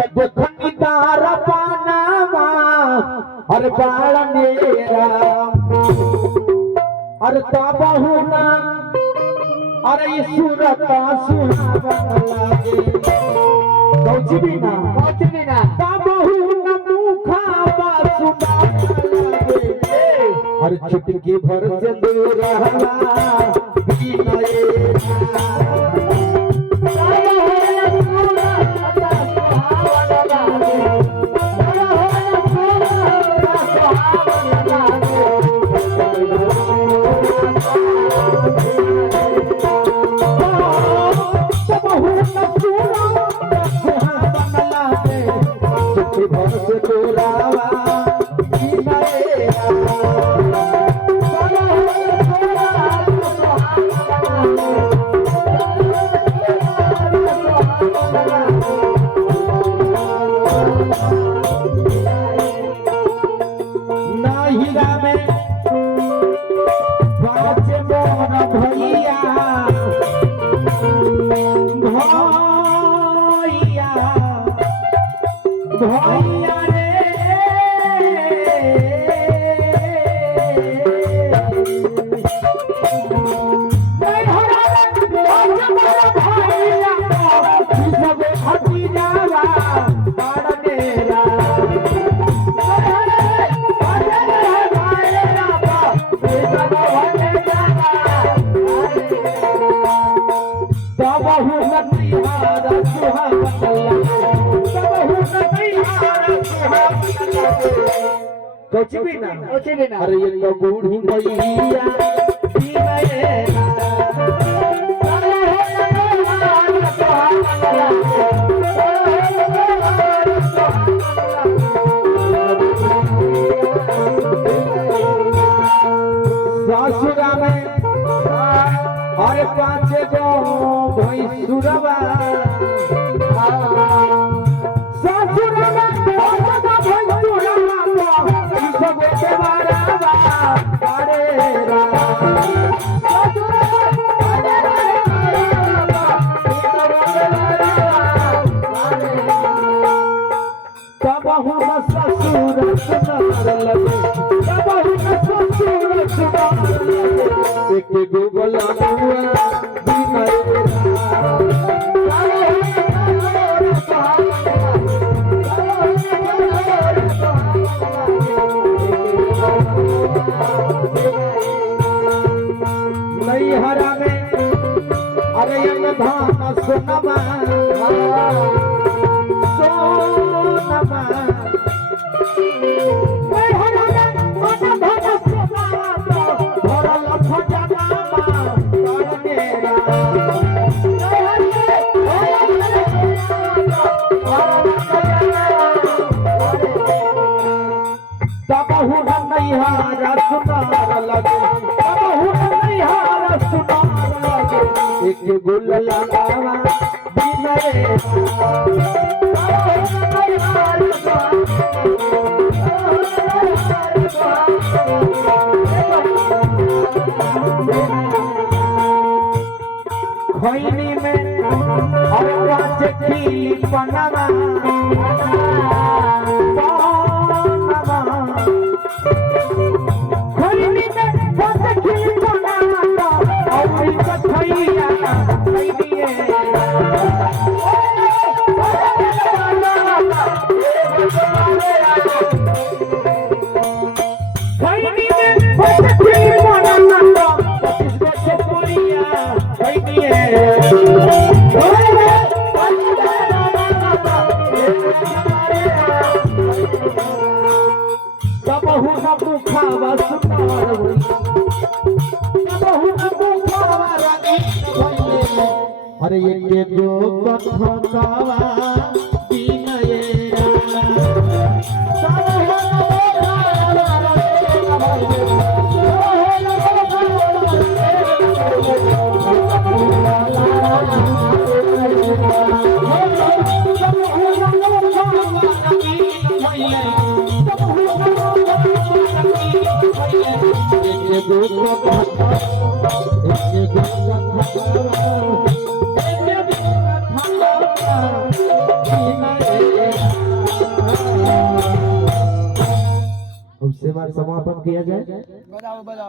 देखनी तारा पानावा अरे बाड़ा मेरा अरे ताबहु ना अरे सूरत सुहावन लागे कौची भी ना ताबहु ना मुखा बासुना लागे अरे चुटकी भर से दूर रहला कौची भी ना अरे ये तो बूढ़ी मैया ससुरा में अरे 5 गो भैंसुरवा सोनमा सोनमा एक गुल लगावा बिनरे खैनी में और कांच की पनामा खैनी में कांच की पनामा और कथैया अरे ये दो कथकावा सेवा समापन किया जाए। बजाओ बजाओ।